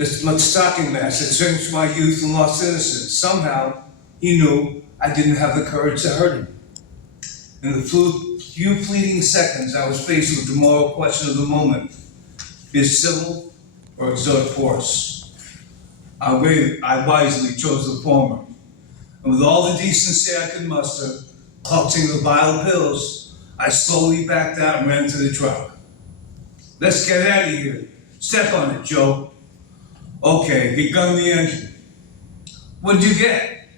This stocking match that changed my youth and lost innocence. Somehow, he knew I didn't have the courage to hurt him. In the few fleeting seconds, I was faced with the moral question of the moment: be it civil or exert force. I wisely chose the former, and with all the decency I could muster, clutching the vial pills, I slowly backed out and ran to the truck. Let's get out of here. Step on it, Joe. Okay, he gunned the engine. What'd you get?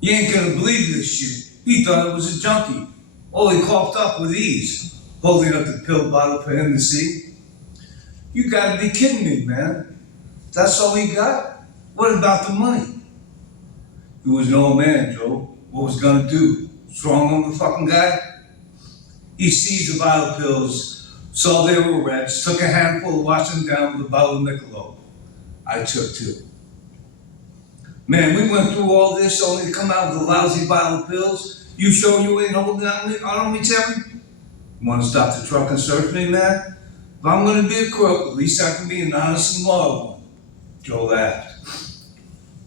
You ain't gonna believe this shit. He thought it was a junkie. Oh, he coughed up with ease, holding up the pill bottle for him to see. You gotta be kidding me, man. That's all he got? What about the money? He was an old man, Joe. What was he gonna do? Strong on the fucking guy? He seized the vial of pills, saw they were reds, took a handful, washed them down with a bottle of Michelob. I took two. Man, we went through all this only to come out with a lousy vial of pills. You sure you ain't holding on me, Terry? You want to stop the truck and search me, man? If I'm gonna be a crook, at least I can be an honest and loyal one. Joe laughed.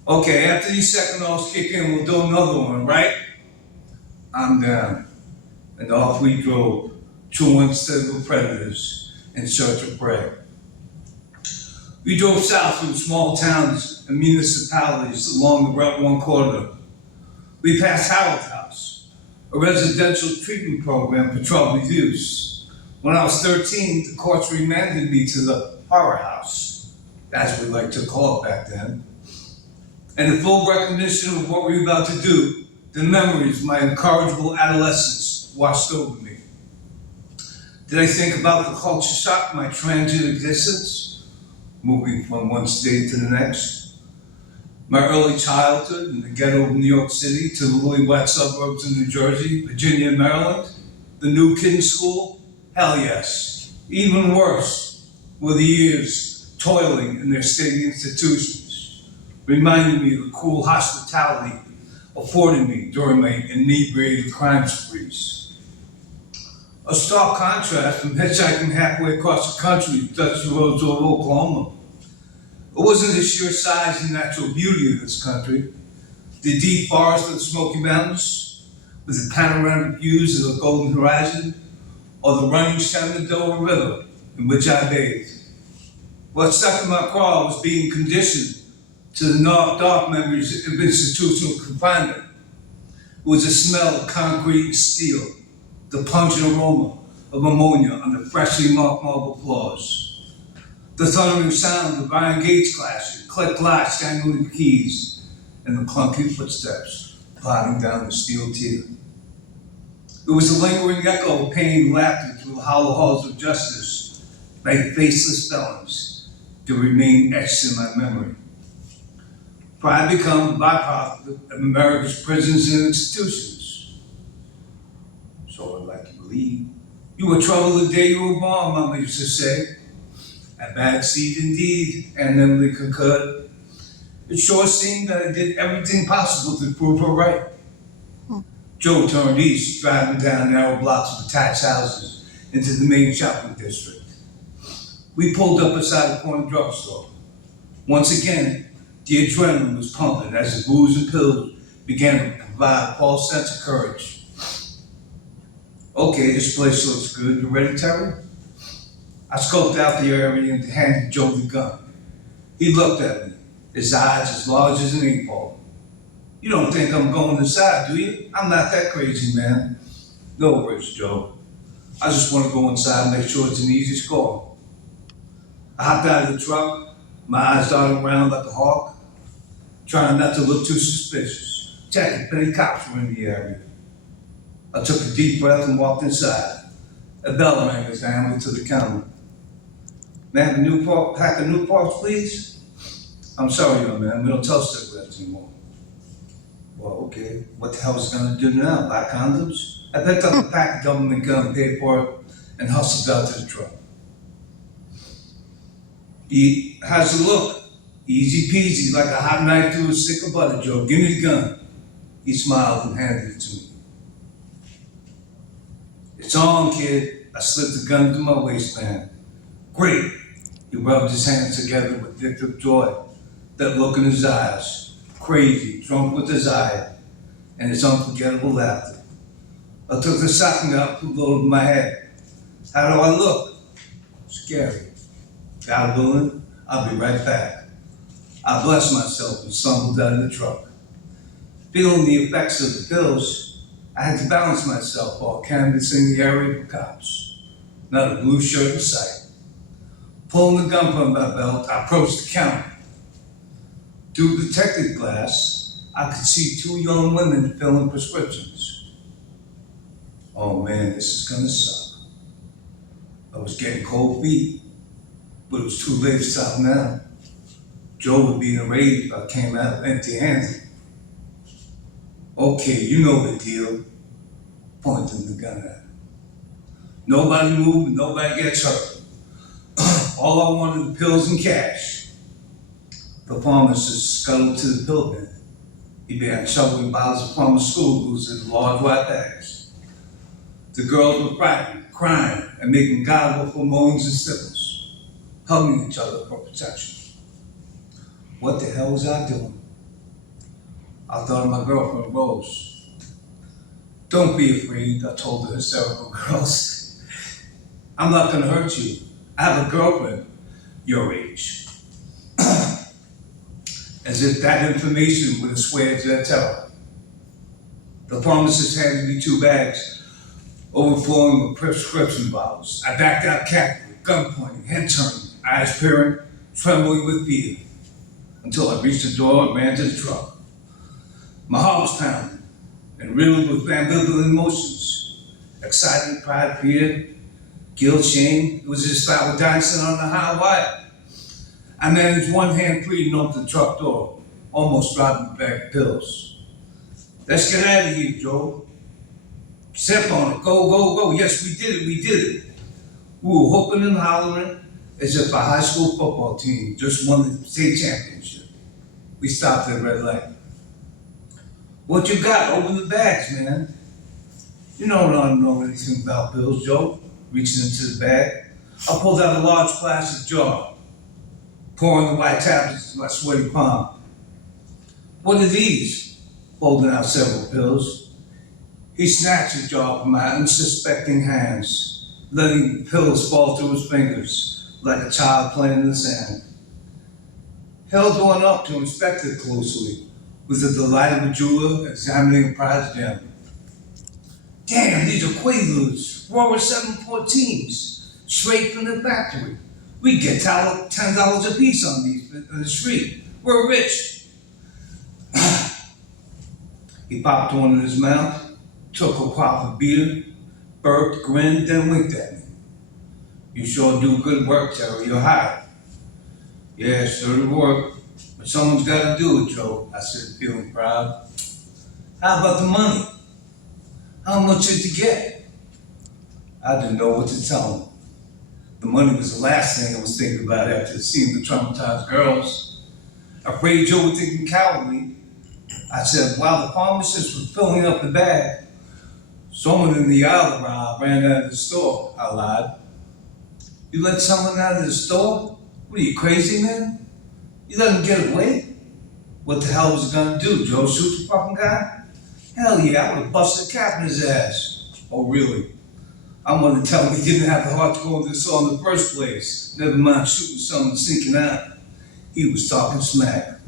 Okay, after these second offs kick in, we'll do another one, right? I'm down. And off we drove, true instead of predators, in search of prey. We drove south through small towns and municipalities along the Route 1 corridor. We passed Howard House, a residential treatment program for troubled youths. When I was 13, the courts remanded me to the horror house, as we like to call it back then. And in full recognition of what we were about to do, the memories of my incorrigible adolescence washed over me. Did I think about the culture shock of my transient existence? Moving from one state to the next. My early childhood in the ghetto of New York City to the lily white suburbs of New Jersey, Virginia, and Maryland. The new kid in school? Hell yes. Even worse were the years toiling in their state institutions, reminding me of the cool hospitality afforded me during my inebriated crime sprees. A stark contrast from hitchhiking halfway across the country to Dutchy roads over Oklahoma. It wasn't the sheer size and natural beauty of this country, the deep forest of the Smoky Mountains, with the panoramic views of the Golden Horizon, or the running Shenandoah River in which I bathed. What stuck in my craw was being conditioned to the dark memories of institutional confinement. It was the smell of concrete and steel, the pungent aroma of ammonia on the freshly marked marble floors, the thundering sound of iron gates clashing, click-clash, dangling keys, and the clunky footsteps plodding down the steel tier. It was a lingering echo of pain and laughter through the hollow halls of justice, like faceless felons that remain etched in my memory. For I become a byproduct of America's prisons and institutions. So I'd like to believe. You were trouble the day you were born, Mama used to say. A bad seed indeed, and Emily concurred. It sure seemed that I did everything possible to prove her right. Joe turned east, driving down narrow blocks of attached houses into the main shopping district. We pulled up beside a corner drugstore. Once again, the adrenaline was pumping as the booze and pills began to provide a false sense of courage. Okay, this place looks good. You ready, Terry? I scoped out the area and handed Joe the gun. He looked at me, his eyes as large as an 8-ball. You don't think I'm going inside, do you? I'm not that crazy, man. No worries, Joe. I just want to go inside and make sure it's an easy score. I hopped out of the truck, my eyes darting around like a hawk, trying not to look too suspicious, checking if any cops were in the area. I took a deep breath and walked inside. A bell rang as I ambled to the counter. May I have a pack of Newports, please? I'm sorry, young man, we don't tell cigarettes anymore. Well, okay, what the hell is it gonna do now, buy condoms? I picked up a pack of government gum, paid for it, and hustled out to the truck. How's it look? Easy peasy, like a hot knife through a stick of butter, Joe. Give me the gun. He smiled and handed it to me. It's on, kid. I slipped the gun into my waistband. Great. He rubbed his hands together with victim joy, that look in his eyes, crazy, drunk with desire, and his unforgettable laughter. I took the stocking out, put it over my head. How do I look? Scary. God willing, I'll be right back. I blessed myself and stumbled out of the truck. Feeling the effects of the pills, I had to balance myself while canvassing the area for cops. Not a blue shirt in sight. Pulling the gun from my belt, I approached the counter. Through the detective glass, I could see two young women filling prescriptions. Oh man, this is gonna suck. I was getting cold feet, but it was too late to stop now. Joe would be in a rage if I came out empty-handed. Okay, you know the deal, pointing the gun at him. Nobody moved, nobody gets hurt. All I wanted was pills and cash. The pharmacist scuttled to the pill bin. He began shoveling bottles of pharmaceuticals in large white bags. The girls were frightened, crying, and making gobble moans and sniffles, hugging each other for protection. What the hell was I doing? I thought of my girlfriend, Rose. Don't be afraid, I told the hysterical girls. I'm not gonna hurt you. I have a girlfriend your age. As if that information would assuage their terror. The pharmacist handed me 2 bags, overflowing with prescription bottles. I backed out carefully, gun pointing, head turning, eyes peering, trembling with fear, until I reached the door and ran to the truck. My heart was pounding and riddled with ambivalent emotions. Excitement, pride, fear, guilt, shame. It was as if I were dancing on a high wire. I managed one hand free and opened the truck door, almost dropping the bag of pills. Let's get out of here, Joe. Step on it, go, go, go. Yes, we did it. We were whooping and hollering as if a high school football team just won the state championship. We stopped at a red light. What you got? Open the bags, man. You don't know anything about pills, Joe. Reaching into the bag, I pulled out a large plastic jar, pouring the white tablets into my sweaty palm. What are these? Holding out several pills. He snatched the jar from my unsuspecting hands, letting the pills fall through his fingers like a child playing in the sand. Held one up to inspect it closely, with the delight of a jeweler examining a prized gem. Damn, these are Quaaludes, Rover 714s, straight from the factory. We get $10 a piece on these in the street. We're rich. He popped one in his mouth, took a quaff of beer, burped, grinned, then winked at me. You sure do good work, Terry. You're hired. Yeah, sure do work. But someone's got to do it, Joe, I said, feeling proud. How about the money? How much did you get? I didn't know what to tell him. The money was the last thing I was thinking about after seeing the traumatized girls. Afraid Joe would think me cowardly, I said, while the pharmacist was filling up the bag, someone in the aisle ran out of the store, I lied. You let someone out of the store? What are you, crazy, man? You let him get away? What the hell was he gonna do, Joe? Shoot the fucking guy? Hell yeah, I would have busted a cap in his ass. Oh, really? I'm gonna tell him he didn't have the heart to go into this store in the first place. Never mind shooting someone sneaking out. He was talking smack.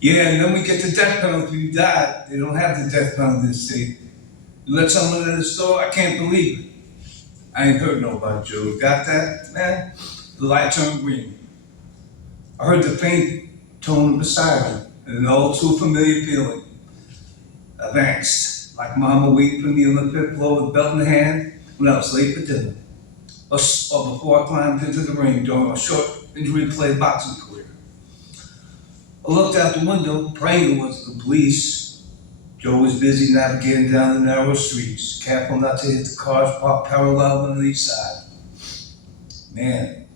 Yeah, and then we get the death penalty if you die. They don't have the death penalty in this state. You let someone in the store? I can't believe it. I ain't hurt nobody, Joe. Got that, man? The light turned green. I heard the faint tone of a siren and an all too familiar feeling of angst, like Mama waiting for me on the 5th floor with belt in hand when I was late for dinner, or before I climbed into the ring during a short injury-plagued boxing career. I looked out the window, praying it wasn't the police. Joe was busy navigating down the narrow streets, careful not to hit the cars parked parallel on each side. Man,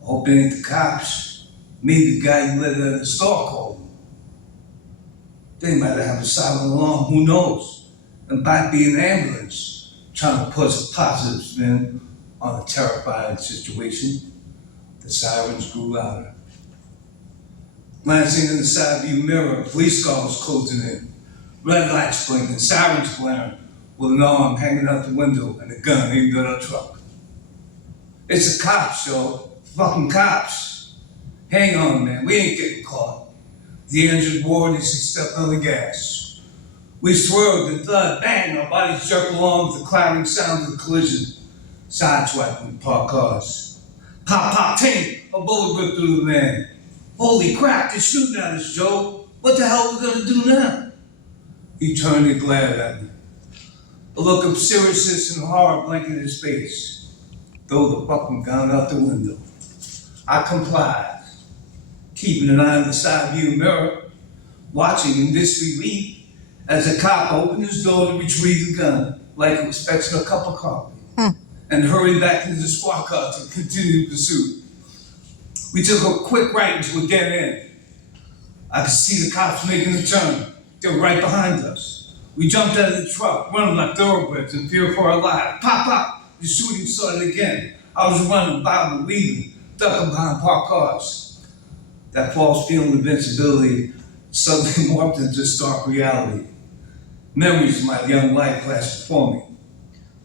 I hope it ain't the cops. Maybe the guy you let out of the store called him. They might have a silent alarm, who knows? It might be an ambulance trying to put a positive spin on a terrifying situation. The sirens grew louder. Glancing in the side view mirror, a police car was closing in. Red lights blinking, sirens blaring, with an arm hanging out the window and a gun aimed at our truck. It's the cops, yo. Fucking cops. Hang on, man. We ain't getting caught. The engine roared as he stepped on the gas. We swerved and thud, bang, our bodies jerked along with the clattering sound of the collision. Sideswiping parked cars. Pop, pop, ting! A bullet ripped through the van. Holy crap, they're shooting at us, Joe. What the hell are we gonna do now? He turned and glared at me. A look of seriousness and horror blanketed his face. Throw the fucking gun out the window. I complied, keeping an eye on the side view mirror, watching in disbelief as a cop opened his door to retrieve the gun, like he was fetching a cup of coffee, and hurried back into the squad car to continue the pursuit. We took a quick right into a dead end. I could see the cops making a turn. They were right behind us. We jumped out of the truck, running like thoroughbreds in fear for our lives. Pop, pop! The shooting started again. I was running, bobbing, weaving, ducking behind parked cars. That false feeling of invincibility suddenly morphed into stark reality. Memories of my young life flashed before me.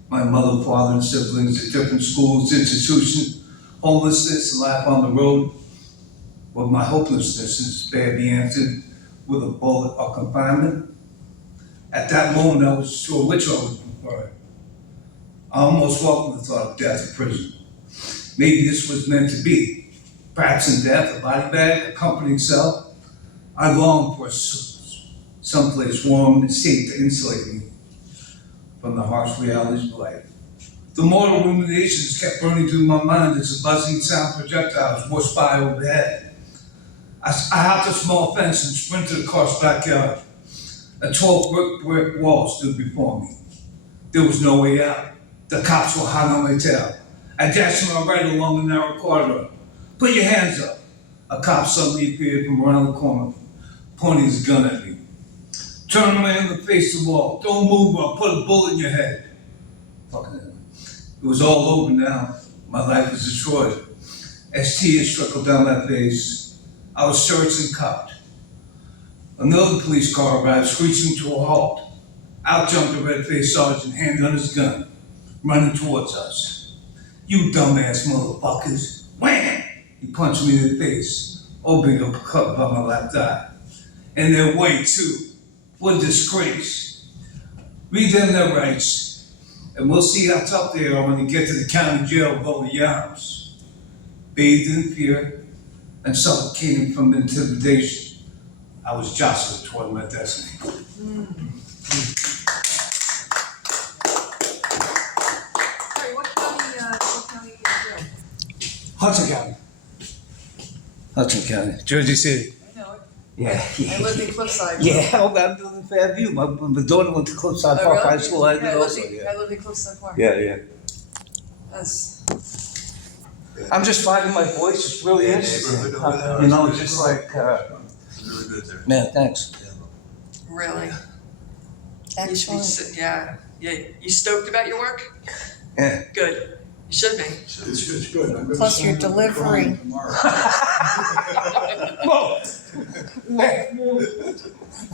My mother, father, and siblings at different schools, institutions, homelessness, and life on the road. Will my hopelessness and despair be answered with a bullet or confinement? At that moment, I was sure which I would prefer. I almost welcomed the thought of death or prison. Maybe this was meant to be. Perhaps in death, a body bag, a comforting cell. I longed for someplace warm and safe to insulate me from the harsh realities of life. The mortal ruminations kept burning through my mind as the buzzing sound projectiles whooshed by overhead. I hopped a small fence and sprinted across the backyard. A tall brick wall stood before me. There was no way out. The cops were hot on my tail. I dashed to my right along the narrow corridor. Put your hands up. A cop suddenly appeared from around the corner, pointing his gun at me. Turn around and face the wall. Don't move or I'll put a bullet in your head. Fucking hell. It was all over now. My life was destroyed. As tears trickled down my face, I was searched and cuffed. Another police car arrived, screeching to a halt. Out jumped a red-faced sergeant, hand on his gun, running towards us. You dumbass motherfuckers. Wham! He punched me in the face, opening up a cut by my left eye. And their way, too. What a disgrace. Read them their rights, and we'll see how tough they are when they get to the county jail with all the yams. Bathed in fear and suffocating from intimidation, I was jostled toward my destiny. Sorry, what county jail? Hudson County. Hudson County, Jersey City. I know it. Yeah. I lived in Cliffside. Yeah, I'm living in Fairview. My daughter went to Cliffside Oh, Park really? High School. I Yeah, did also, yeah. I lived in Cliffside Park. Yeah. That's, I'm just finding my voice. It's really interesting. You know, just like, Really good there. man, thanks. really. Excellent. Yeah. You stoked about your work? Yeah. Good. You should be. It's good. I'm gonna Plus sign your up for delivery. crime tomorrow. Whoa!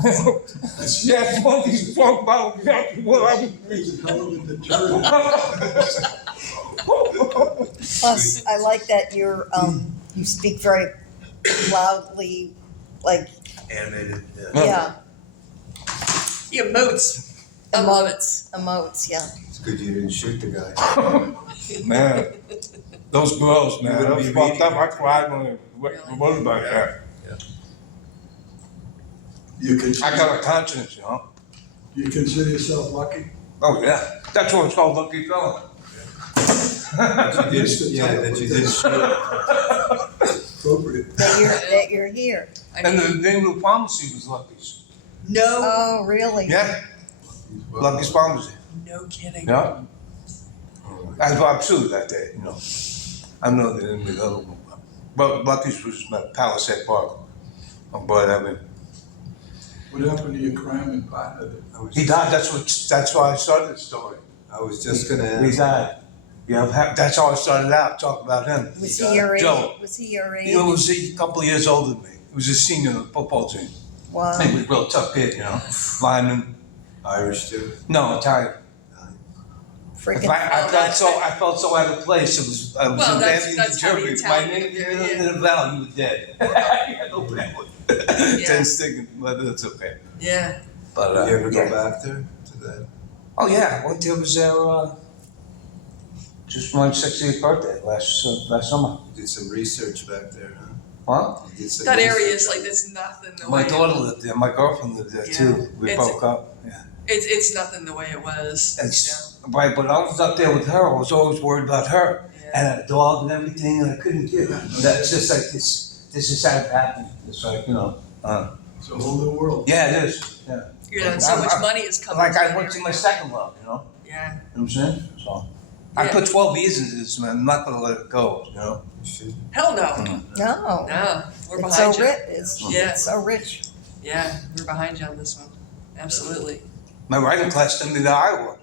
That's what he's talking about. Exactly what I was He's a hell of a deterrent. Plus, I like that you speak very loudly, like, Animated, yeah, You have moats. I love it. emotes, yeah. It's good you didn't shoot the guy. Man, those girls, man, You that wouldn't was be fucked reading up. it. I cried when it was like that. You consider, I got a conscience, you know? you consider yourself lucky? Oh, yeah. That's what it's called, lucky fella. That you did shoot. Appropriate. That you're here. And the name of the pharmacy was Lucky's. No. Oh, really? Yeah, Lucky's Pharmacy. No kidding. Yeah. I got sued that day, you know. I know the name of the other one. But Lucky's was Palisade Park on Broad Avenue. What happened to your crime and partner? He died, that's why I started the story. I was just gonna He ask, died. Yeah, that's how I started out, talking about him. Was he your age? Joe. Was he your age? He was a couple of years older than me. He was a senior in the football team. Wow. He was a real tough kid, you know. Lineman. Irish too. No, Italian. Freaking. I felt so out of place. I was Well, in that's- Bambi, that's New how the Jersey. My Italian name do it, in the valley, you were dead. Yeah, no family. Yeah. 10 sticking, but that's okay. Yeah. But You ever go yeah. back there to that? Oh yeah, I went there. Was there just my 60th birthday last summer. You did some research back there, huh? What? You did some That area research. is like, there's nothing the My way. daughter lived there. My girlfriend lived there Yeah. too. We It's- broke up. Yeah. It's nothing the way it was, It's right, but I was up there with her. I was always worried about her. you know? And a dog and everything, and I couldn't get it. That's just like this. This is how it happened. It's like It's a whole new world. yeah, it is. Yeah. You know, and so much money is coming. Like to I that went to my area. second love, you know. Yeah. You know what I'm saying? So I Yeah. put 12 years into this, man. I'm not gonna let it go. You know. You should. Hell no. No. No. We're It's so behind you. rich. It's, Yeah. it's so rich. Yeah, we're behind you on this one. Absolutely. My writing class sent me to Iowa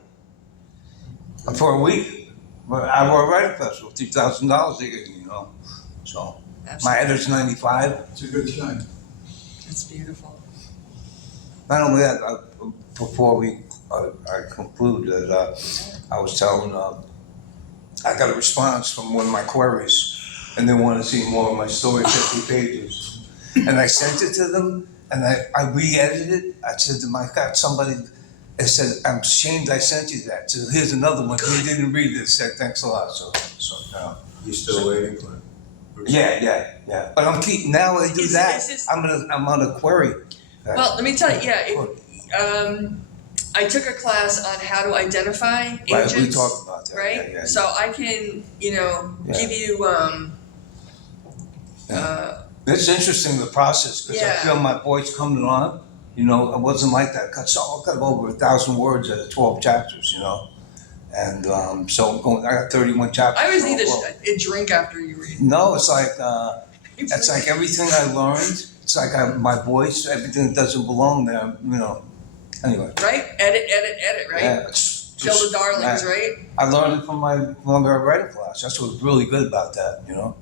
for a week. But Iowa Writing Festival, $3,000 they gave me, you know. So my Absolutely. editor's 95. It's a good sign. It's beautiful. Not only that, before I conclude that I was telling, I got a response from one of my queries, and they wanted to see more of my story, 50 pages. And I sent it to them, and I re-edited it. I said to my God, somebody, I said, I'm ashamed I sent you that. So here's another one. He didn't read it. Said thanks a lot. So You still waiting for it? yeah. But I'm keeping now. I do Is that. this- I'm on a query. Well, let me tell you, I took a class on how to identify agents. Right, we talked about that. Right? Yeah. So I can, Yeah. give you, It's interesting, the process, because I Yeah. feel my voice coming on. You know, it wasn't like that. I got over 1,000 words out of 12 chapters, you know. And so I got 31 chapters. I always So, need well, a drink after you read. No, it's like everything I learned. It's like my voice, everything that doesn't belong there, you know. Anyway. Right? Edit, right? Yeah, it's Kill just- the darlings, yeah. right? I learned it from my writing class. That's what's really good about that, you know.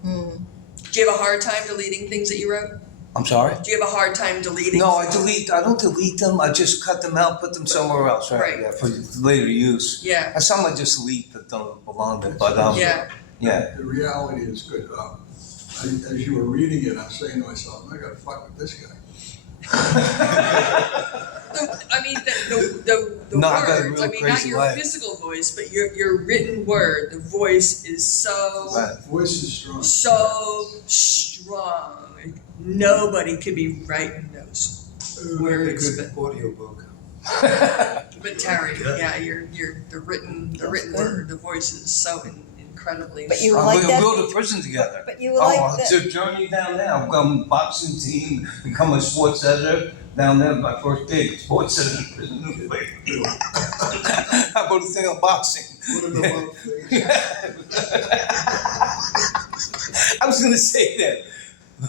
Do you have a hard time deleting things that you wrote? I'm sorry? Do you have a hard time deleting? No, I don't delete them. I just cut them out, put them somewhere else, right? Right. Yeah, for later use. Yeah, And some I just delete that don't belong there, but yeah. yeah. The reality is good. As you were reading it, I'm saying to myself, I gotta fuck with this guy. The No, I got a words, real not crazy your life. physical voice, but your written word, the voice is so, Right. Voice is strong. so strong. Nobody could be writing those words, A good audiobook. but Terry, yeah, the written good. word, the voice is so incredibly. But you Oh, like we that? built a prison together. But you like Oh, that? it's a journey down there. I've become boxing team, become a sports editor down there. My first gig, sports editor in prison. How about the thing on boxing? Put him in one place. I was gonna say that,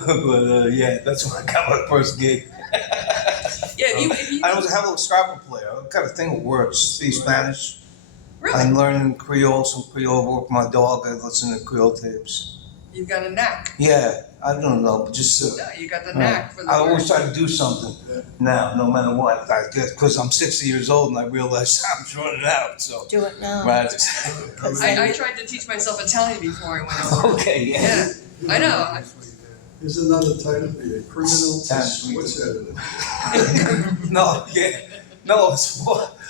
but yeah, that's when I got my first gig. Yeah, if you I was a hell of a Scrabble player. I got a thing with words. Speak Spanish. really, I'm learning Creole, some Creole. Work with my dog. I listen to Creole tapes. you've got a knack. Yeah, I don't know, but just. No, you got the knack for the I always word. try to do something now, no matter what. I guess because I'm 60 years old and I realize I'm running out. So, Do it now. right. I tried to teach myself Italian before I went over. Okay, yeah. Yeah, I know. Here's another title for you, criminal Sounds sports editor. No, yeah, no.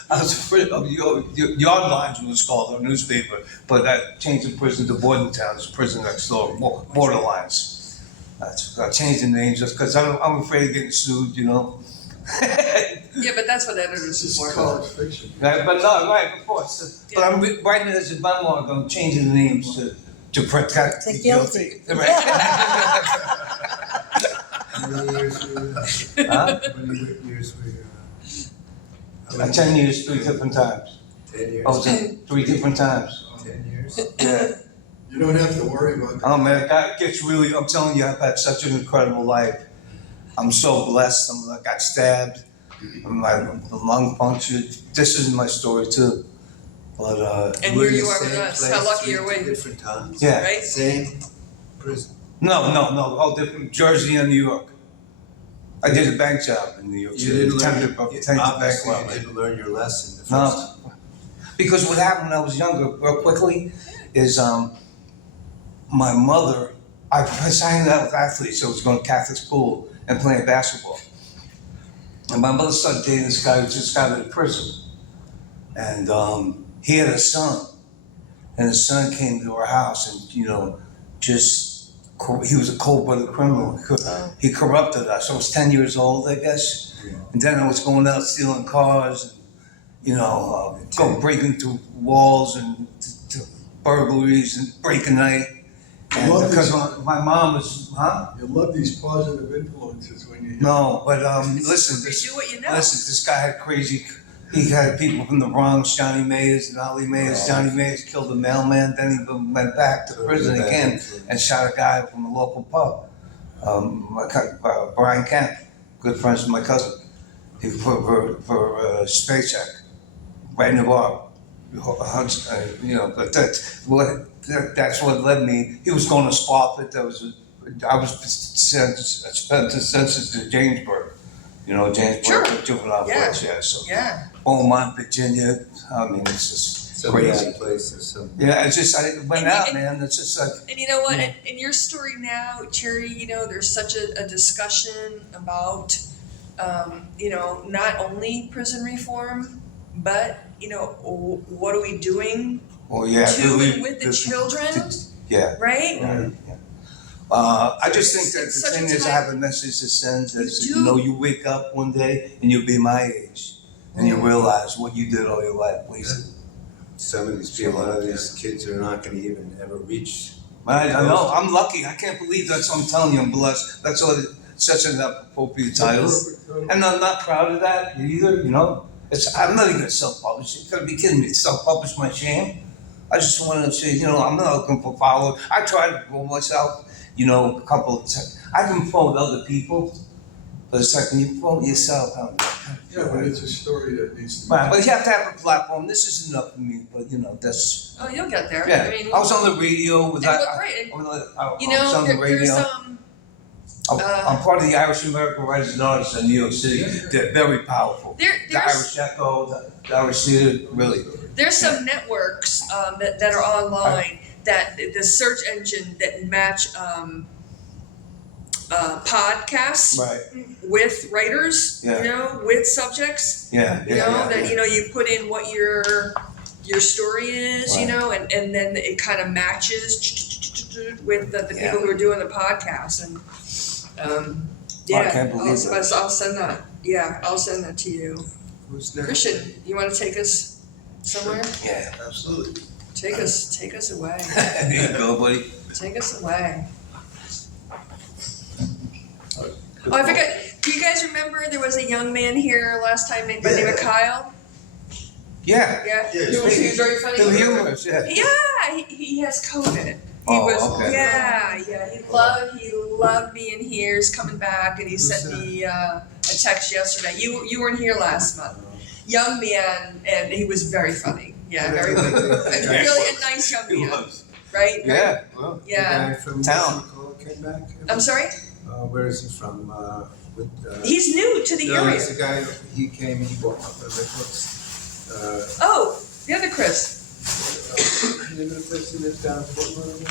I was afraid of yard lines was called a newspaper, but I changed the prison to Bordentown. It's a prison next door, Borderlines. I changed the name just because I'm afraid of getting sued, you know. Yeah, but that's what editors This are is for. college fiction. But no, right, of course. But I'm writing it as a memoir. I'm changing the names to protect The the guilty. Right. How many years were you? Huh? How many years were you? 10 years, 3 different times. 10 years? I was in 3 different times. 10 years? Yeah. You don't have to worry about that. Oh man, God gets really. I'm telling you, I've had such an incredible life. I'm so blessed. I got stabbed. My lung punctured. This is my story too. But, And were here you the are with same us. place How lucky are we? Different times? Yeah. Right? Same prison. No, all different, Jersey and New York. I did a bank job in New York You City. didn't Attempted learn, to take the bank obviously you robbery. didn't learn your lesson the first No. time. Because what happened when I was younger, real quickly, is my mother, I signed out with athletes, so I was going to Catholic school and playing basketball. And my mother started dating this guy who just got out of prison. And he had a son. And his son came to our house and, you know, he was a cold-blooded criminal. He corrupted us. I was 10 years old, I guess. And then I was going out stealing cars, and, you know, breaking through walls and burglaries and breaking night. And Love because these- my mom was, You love these positive influences when you. No, but listen, You do what you know. listen, this guy had crazy. He had people from the Bronx, Johnny Mayers and Ali Mayers. Johnny Mayers killed a mailman, then he went back to prison again and shot a guy from a local pub. Brian Kemp, good friends with my cousin. He for Spacek, right in the bar. You know, but that's what led me. He was going to Spofford. I was spent the census to Jamesburg. You know, Jamesburg, Sure. juvenile Yeah. place, yeah. So Yeah. Beaumont, Virginia. I mean, it's just Some crazy. bad places, some. Yeah, it's just I went And- out, and- man. It's just like And you know what? Yeah. In your story now, Cherry, you know, there's such a discussion about, you know, not only prison reform, but, you know, what are we doing well, yeah, to really, and with the children, Yeah. right? Yeah. I just think that It's the such a thing is, I time- have a message to send that You you know, do. you wake up one day and you'll be my age, and you realize what you did all your life. Please, Some of these people, a lot of these kids are not gonna even ever reach. I know. I'm lucky. I can't believe that's what I'm telling you. I'm blessed. That's all. Such an appropriate title, and I'm not proud of that either. You know, I'm not even self-published. You gotta be kidding me. Self-publish my shame. I just want to say, you know, I'm not looking for followers. I try to promote myself, you know, a couple of times. I can promote other people, but it's like when you promote yourself, Yeah, but it's a story that needs to be. Right, but you have to have a platform. This is enough for me, but you know, that's Oh, you'll get there. yeah. I mean, I was on the radio with and that. look great. And, I you was know, on the there's radio. I'm part of the Irish American Writers and Artists in New York City. They're very powerful. The there's Irish Echo, the Irish Theater, really. there's some networks that are online that the search engine that match podcasts Right. with writers, Yeah. you know, with subjects, Yeah. you yeah, know, yeah, that yeah. you know you put in what your story is, you Right. know, and then it kind of matches with the Yeah. people who are doing the podcast and I can't believe I'll send that. Yeah, I'll send that to you. Who's next? Christian, you want to take us somewhere? Yeah. Absolutely. Take us away. There you go, buddy. Take us away. Oh, I forgot. Do you guys remember there was a young man here last time by the name of Kyle? Yeah. Yeah. Yeah, He was very funny. They're humorous, yeah. Yeah, he has COVID. He Oh, was okay. yeah. He loved being here. He's coming back, and he sent me a text yesterday. You weren't here last month. Young man, and he was very funny. Yeah, very good. Really a nice young He man, was. right? Yeah. Well, Yeah. The guy from Town. Mexico came back? I'm sorry. Where is he from? With, He's new to the no, area. it's the guy, he came, he bought up the records. Oh, the other Chris. You know the place who lives down in Fort Lauderdale?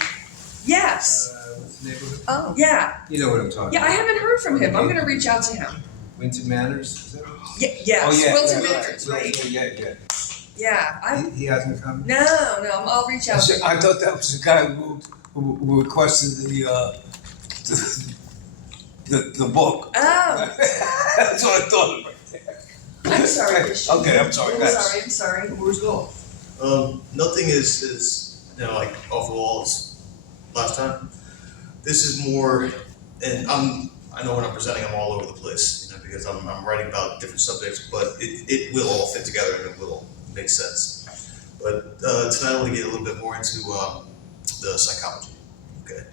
Yes. What's the neighborhood? Oh, Yeah. You know what I'm talking Yeah, I about. haven't heard from him. I'm gonna reach out to him. Winton Manors, is that what? Yes, Oh, yeah. Wilton yeah, Manors, yeah, right? Yeah. Yeah, He hasn't come? no, I'll reach out to him. I thought that was the guy who requested the book. Oh, That's what I thought. I'm sorry, Christian. Okay, I'm sorry, guys. I'm sorry. Where's Will? Nothing is you know, like off the walls last time. This is more, and I know when I'm presenting, I'm all over the place, you know, because I'm writing about different subjects, but it will all fit together and it will make sense. But tonight I want to get a little bit more into the psychology. Okay.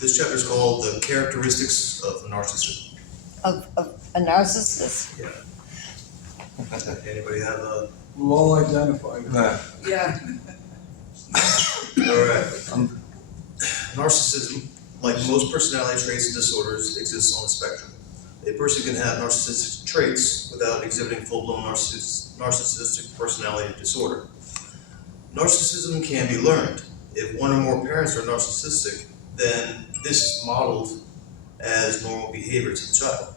This chapter is called "The Characteristics of a Narcissist." of a narcissist? Yeah. Anybody have a, We'll all identify with that. Yeah, alright. Narcissism, like most personality traits and disorders, exists on the spectrum. A person can have narcissistic traits without exhibiting full-blown narcissistic personality disorder. Narcissism can be learned. If one or more parents are narcissistic, then this is modeled as normal behavior to the child,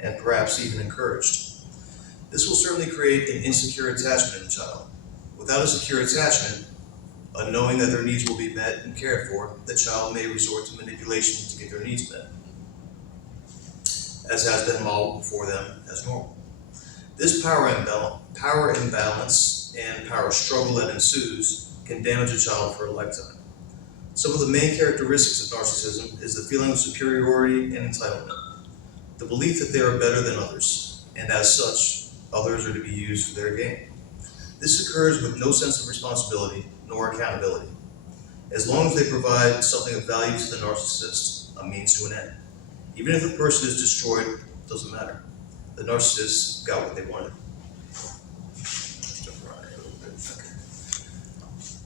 and perhaps even encouraged. This will certainly create an insecure attachment in the child. Without a secure attachment, knowing that their needs will be met and cared for, the child may resort to manipulation to get their needs met, as has been modeled before them as normal. This power imbalance and power struggle that ensues can damage a child for a lifetime. Some of the main characteristics of narcissism is the feeling of superiority and entitlement, the belief that they are better than others, and as such, others are to be used for their gain. This occurs with no sense of responsibility nor accountability. As long as they provide something of value to the narcissist, a means to an end. Even if the person is destroyed, it doesn't matter. The narcissist got what they wanted.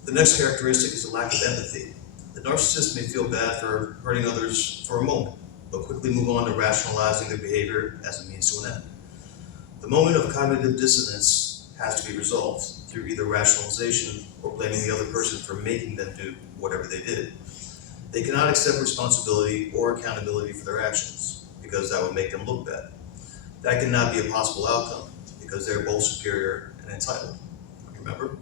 The next characteristic is a lack of empathy. The narcissist may feel bad for hurting others for a moment, but quickly move on to rationalizing their behavior as a means to an end. The moment of cognitive dissonance has to be resolved through either rationalization or blaming the other person for making them do whatever they did. They cannot accept responsibility or accountability for their actions because that would make them look bad. That cannot be a possible outcome because they're both superior and entitled. Remember?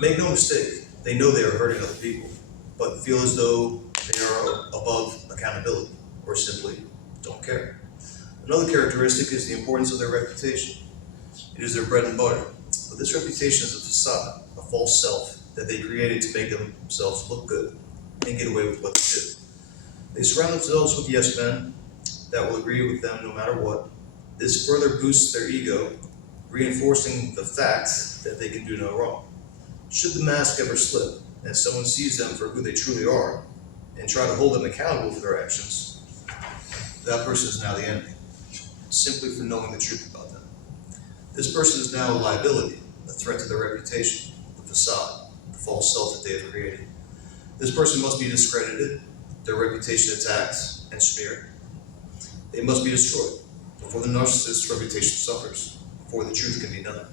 Make no mistake, they know they are hurting other people, but feel as though they are above accountability or simply don't care. Another characteristic is the importance of their reputation. It is their bread and butter, but this reputation is a facade, a false self that they created to make themselves look good and get away with what they do. They surround themselves with yes men that will agree with them no matter what. This further boosts their ego, reinforcing the fact that they can do no wrong. Should the mask ever slip and someone sees them for who they truly are and try to hold them accountable for their actions, that person is now the enemy, simply for knowing the truth about them. This person is now a liability, a threat to their reputation, the facade, the false self that they have created. This person must be discredited, their reputation attacked and smeared. They must be destroyed before the narcissist's reputation suffers, before the truth can be done.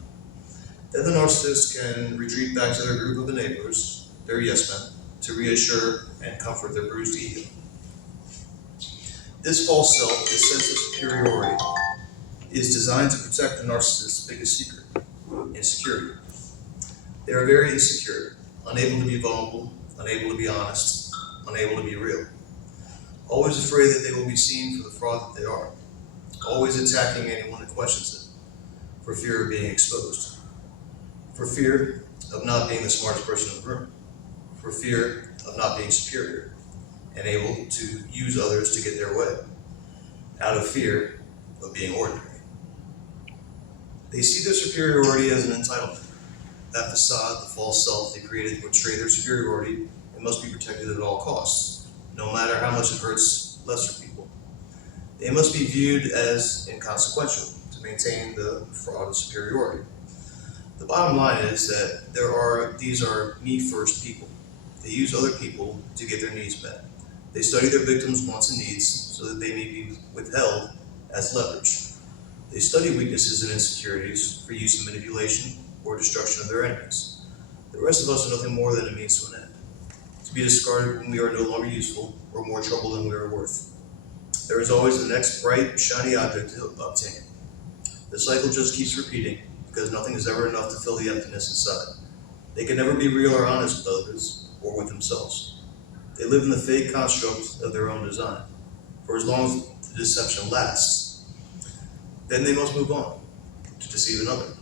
Then the narcissist can retreat back to their group of enablers, their yes men, to reassure and comfort their bruised ego. This false self, this sense of superiority, is designed to protect the narcissist's biggest secret, insecurity. They are very insecure, unable to be vulnerable, unable to be honest, unable to be real. Always afraid that they will be seen for the fraud that they are. Always attacking anyone that questions them, for fear of being exposed. For fear of not being the smartest person in the room. For fear of not being superior and able to use others to get their way. Out of fear of being ordinary. They see their superiority as an entitlement. That facade, the false self they created to portray their superiority, it must be protected at all costs, no matter how much it hurts lesser people. They must be viewed as inconsequential to maintain the fraud of superiority. The bottom line is that these are me-first people. They use other people to get their needs met. They study their victims' wants and needs so that they may be withheld as leverage. They study weaknesses and insecurities for use in manipulation or destruction of their enemies. The rest of us are nothing more than a means to an end, to be discarded when we are no longer useful or more trouble than we are worth. There is always the next bright, shiny object to obtain. The cycle just keeps repeating because nothing is ever enough to fill the emptiness inside. They can never be real or honest with others or with themselves. They live in the fake construct of their own design, for as long as the deception lasts. Then they must move on to deceive another.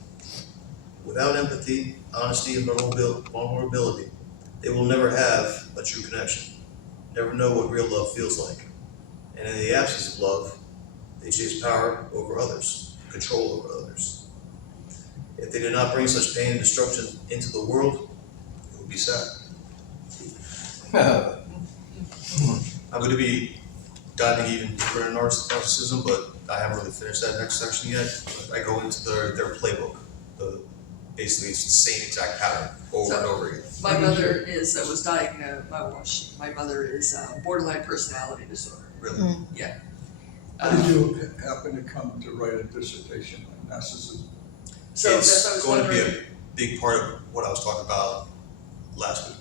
Without empathy, honesty, and vulnerability, they will never have a true connection, never know what real love feels like. And in the absence of love, they chase power over others, control over others. If they did not bring such pain and destruction into the world, it would be sad. I'm going to be diving even deeper into narcissism, but I haven't really finished that next section yet. I go into their playbook. Basically, it's the same exact pattern over and over again. My mother was diagnosed, my mother is borderline personality disorder. Really. How did you happen to come to write a dissertation on narcissism? So that's what I It's was going to be wondering. a big part of what I was talking about last week.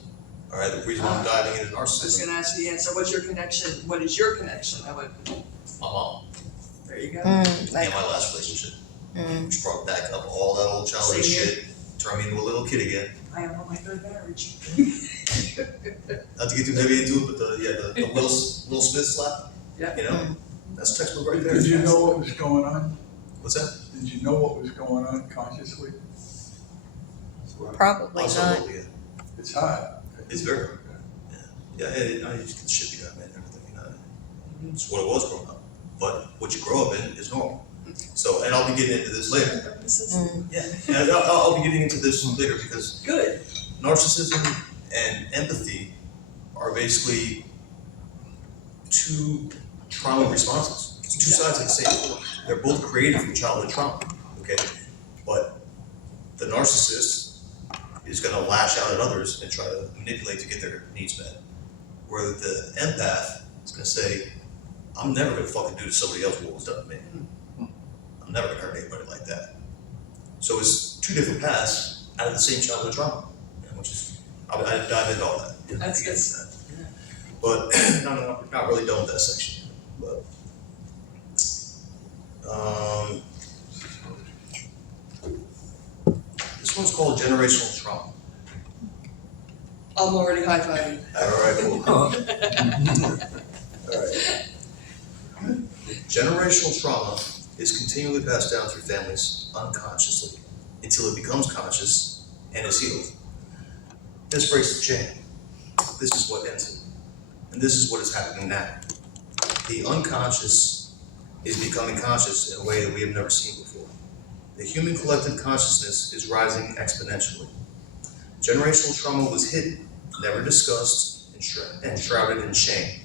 All right, the reason why I'm diving into I was narcissism, gonna ask you the answer, what is your connection? I went, my mom, there you go. and Like, my last relationship, which brought back up all that old childhood Same here. shit, turned me into a little kid again. I am on my third marriage. Not to get too heavy into it, but the Will Smith slap, Yeah. you know, that's textbook right there. Did you know what was going on? What's that? Did you know what was going on consciously? probably Also, not. yeah, It's hard. it's very hard. Yeah, I used to get the shit beat out of me and everything, you know. It's what it was growing up. But what you grow up in is normal. So, and I'll be getting into this later. This is Yeah, and I'll be getting into this later because good. narcissism and empathy are basically two trauma responses. It's two sides of the same coin. They're both created from childhood trauma, okay? But the narcissist is gonna lash out at others and try to manipulate to get their needs met. Where the empath is gonna say, I'm never gonna fucking do to somebody else what was done to me. I'm never gonna hurt anybody like that. So it's two different paths out of the same childhood trauma, which is, I dive into all that. you know, That's to get good. into that. But not really done with that section. But this one's called generational trauma. I'm already high-fiving. All right, cool. All right. Generational trauma is continually passed down through families unconsciously until it becomes conscious and is healed. This breaks the chain. This is what ends it. And this is what is happening now. The unconscious is becoming conscious in a way that we have never seen before. The human collective consciousness is rising exponentially. Generational trauma was hidden, never discussed, and shrouded in shame.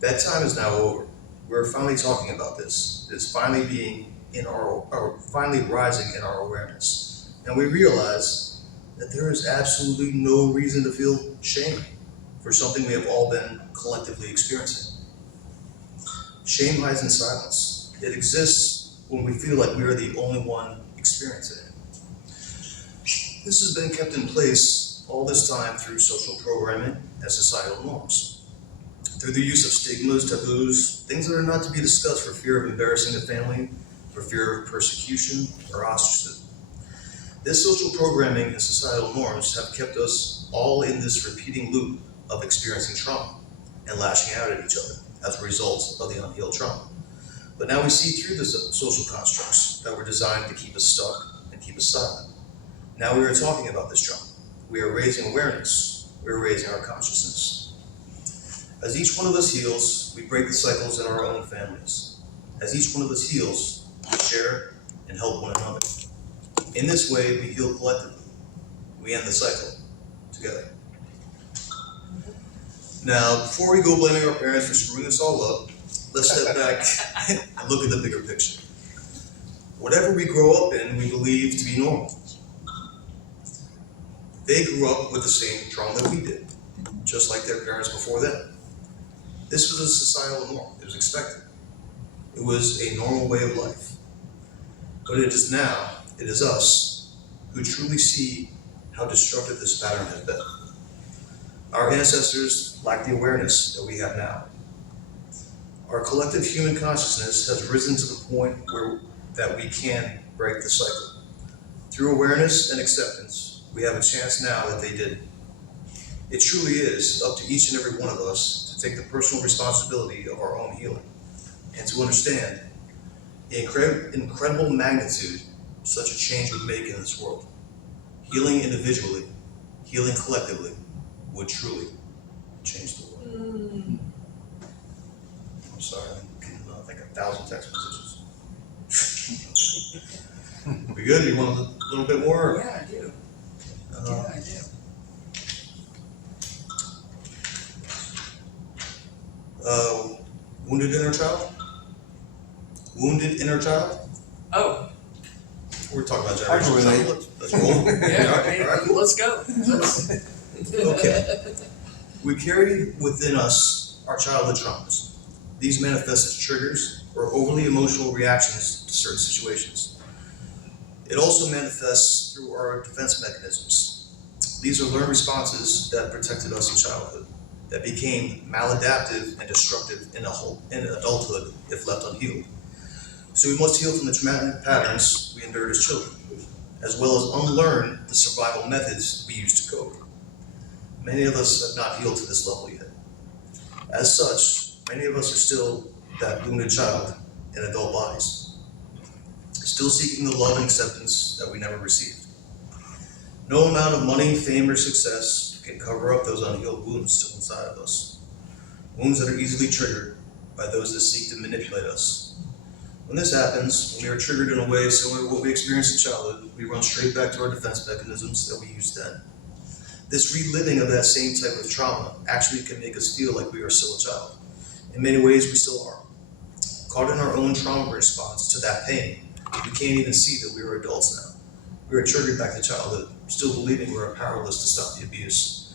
That time is now over. We're finally talking about this. It's finally finally rising in our awareness. And we realize that there is absolutely no reason to feel shame for something we have all been collectively experiencing. Shame hides in silence. It exists when we feel like we are the only one experiencing it. This has been kept in place all this time through social programming and societal norms. Through the use of stigmas, taboos, things that are not to be discussed for fear of embarrassing the family, for fear of persecution or ostracism. This social programming and societal norms have kept us all in this repeating loop of experiencing trauma and lashing out at each other as a result of the unhealed trauma. But now we see through the social constructs that were designed to keep us stuck and keep us silent. Now we are talking about this trauma. We are raising awareness. We are raising our consciousness. As each one of us heals, we break the cycles in our own families. As each one of us heals, we share and help one another. In this way, we heal collectively. We end the cycle together. Now, before we go blaming our parents for screwing us all up, let's step back and look at the bigger picture. Whatever we grow up in, we believe to be normal. They grew up with the same trauma that we did, just like their parents before them. This was a societal norm. It was expected. It was a normal way of life. But it is us, who truly see how destructive this pattern has been. Our ancestors lacked the awareness that we have now. Our collective human consciousness has risen to the point that we can break the cycle. Through awareness and acceptance, we have a chance now that they didn't. It truly is up to each and every one of us to take the personal responsibility of our own healing and to understand the incredible magnitude such a change would make in this world. Healing individually, healing collectively, would truly change the world. I'm sorry, I'm getting, I think 1,000 text messages. We good? You want a little bit more? Yeah, I do. Yeah, I do. Wounded inner child? Wounded inner child? Oh, We're talking about I can generational relate. trauma. Let's roll. yeah, Okay, all right. let's go. Okay. We carry within us our childhood traumas. These manifest as triggers or overly emotional reactions to certain situations. It also manifests through our defense mechanisms. These are learned responses that protected us in childhood, that became maladaptive and destructive in adulthood if left unhealed. So we must heal from the traumatic patterns we endured as children, as well as unlearn the survival methods we used to cope. Many of us have not healed to this level yet. As such, many of us are still that wounded child in adult bodies, still seeking the love and acceptance that we never received. No amount of money, fame, or success can cover up those unhealed wounds still inside of us. Wounds that are easily triggered by those that seek to manipulate us. When this happens, when we are triggered in a way similar to what we experienced in childhood, we run straight back to our defense mechanisms that we used then. This reliving of that same type of trauma actually can make us feel like we are still a child. In many ways, we still are. Caught in our own trauma response to that pain, we can't even see that we are adults now. We are triggered back to childhood, still believing we are powerless to stop the abuse,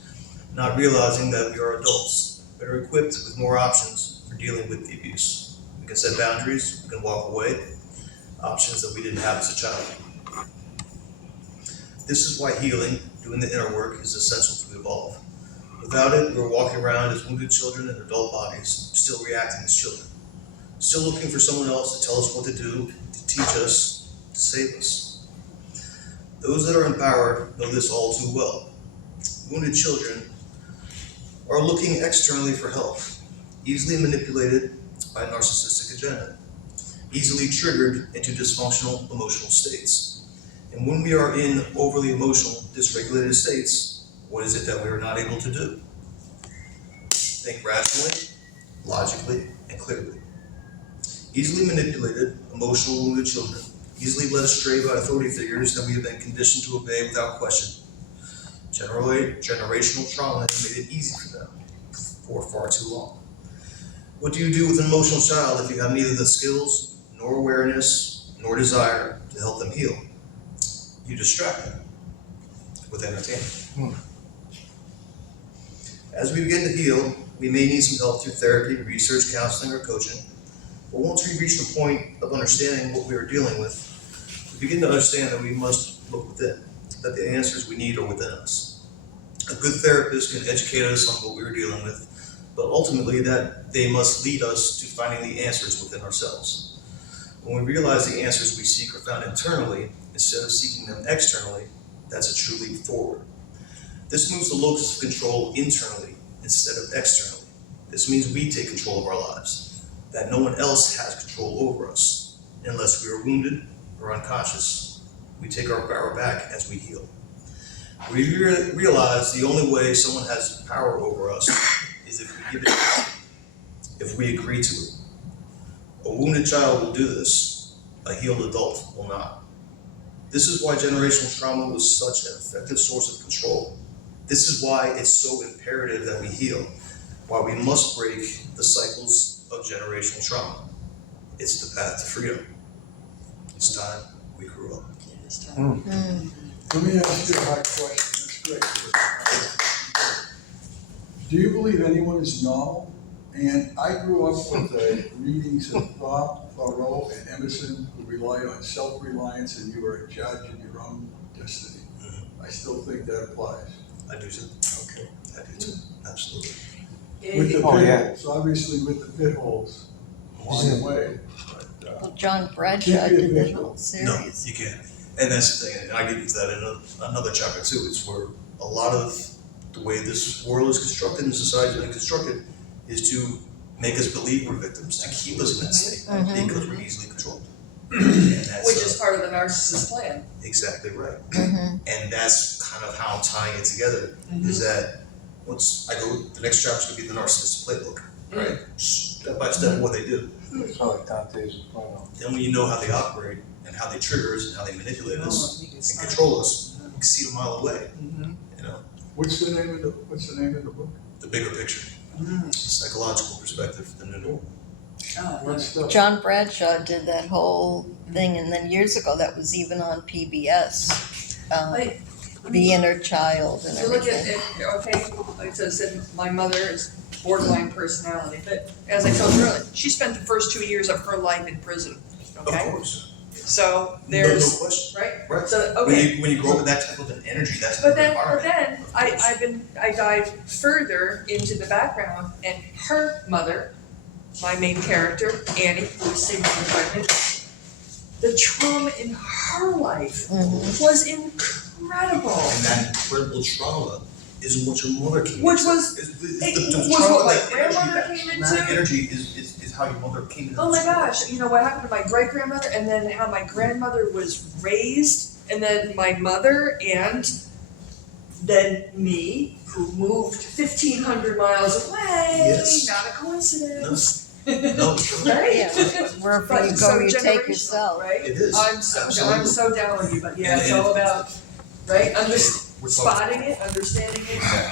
not realizing that we are adults, better equipped with more options for dealing with the abuse. We can set boundaries, we can walk away, options that we didn't have as a child. This is why healing, doing the inner work, is essential to evolve. Without it, we're walking around as wounded children in adult bodies, still reacting as children, still looking for someone else to tell us what to do, to teach us, to save us. Those that are empowered know this all too well. Wounded children are looking externally for help, easily manipulated by a narcissistic agenda, easily triggered into dysfunctional emotional states. And when we are in overly emotional, dysregulated states, what is it that we are not able to do? Think rationally, logically, and clearly. Easily manipulated, emotional, wounded children, easily led astray by authority figures that we have been conditioned to obey without question. Generally, generational trauma has made it easy for them for far too long. What do you do with an emotional child if you have neither the skills, nor awareness, nor desire to help them heal? You distract them with entertainment. As we begin to heal, we may need some help through therapy, research, counseling, or coaching. But once we reach the point of understanding what we are dealing with, we begin to understand that we must look within, that the answers we need are within us. A good therapist can educate us on what we are dealing with, but ultimately that they must lead us to finding the answers within ourselves. When we realize the answers we seek are found internally, instead of seeking them externally, that's a true leap forward. This moves the locus of control internally instead of externally. This means we take control of our lives, that no one else has control over us. Unless we are wounded or unconscious, we take our power back as we heal. We realize the only way someone has power over us is if we give it to them, if we agree to it. A wounded child will do this, a healed adult will not. This is why generational trauma was such an effective source of control. This is why it's so imperative that we heal, why we must break the cycles of generational trauma. It's the path to freedom. It's time we grew up. Let me ask you a hard question, that's great. Do you believe anyone is normal? And I grew up with the readings of Thoreau and Emerson, who rely on self-reliance and you are a judge of your own destiny. I still think that applies. I do too. Okay. I do too. Absolutely. With the Oh, pit yeah. holes, obviously with the pit holes along the way. But, Well, John Bradshaw Can't be a did that visual. whole No, series. you can't. And that's the thing, and I get into that in another chapter too. It's where a lot of the way this world is constructed and society is constructed is to make us believe we're victims, to keep us in that state because we're easily controlled. And that's Which is part of the narcissist plan. exactly right. Mhm. And that's kind of how I'm tying it together. Is that once I go, the next chapter is going to be the narcissist playbook, right? Step by step, what they do. It's not like Dante's Inferno. Then when you know how they operate and how they trigger us and how they manipulate us and control us, you can see it a mile away. You know, what's the name of the book? the bigger picture, psychological perspective, the new normal. What stuff? John Bradshaw did that whole thing, and then years ago, that was even on PBS. Like, The Inner Child and So look at everything. it, okay, like I said, my mother is borderline personality, but as I told you earlier, she spent the first 2 years of her life in prison, Of okay? course. So No there's, question. right? Right. So, When okay, you grow up with that type of an energy, that's but an then, environment. I dive further into the background, and her mother, my main character, Annie, who is single and pregnant, the trauma in her life Mhm. was incredible. And that incredible trauma is what your mother came Which into. was- Is it was trauma, what my that energy, grandmother that came traumatic into. energy is how your mother came into. Oh my this world. gosh, you know what happened to my great grandmother, and then how my grandmother was raised, and then my mother, and then me, who moved 1,500 miles away. Yes. Not a coincidence. No, it's true. Right? Yeah, wherever But you so go, you take generational, yourself. right? It is. I'm Absolutely. so down with you, but yeah, it's And- all about, right, We're talking- spotting it, understanding it,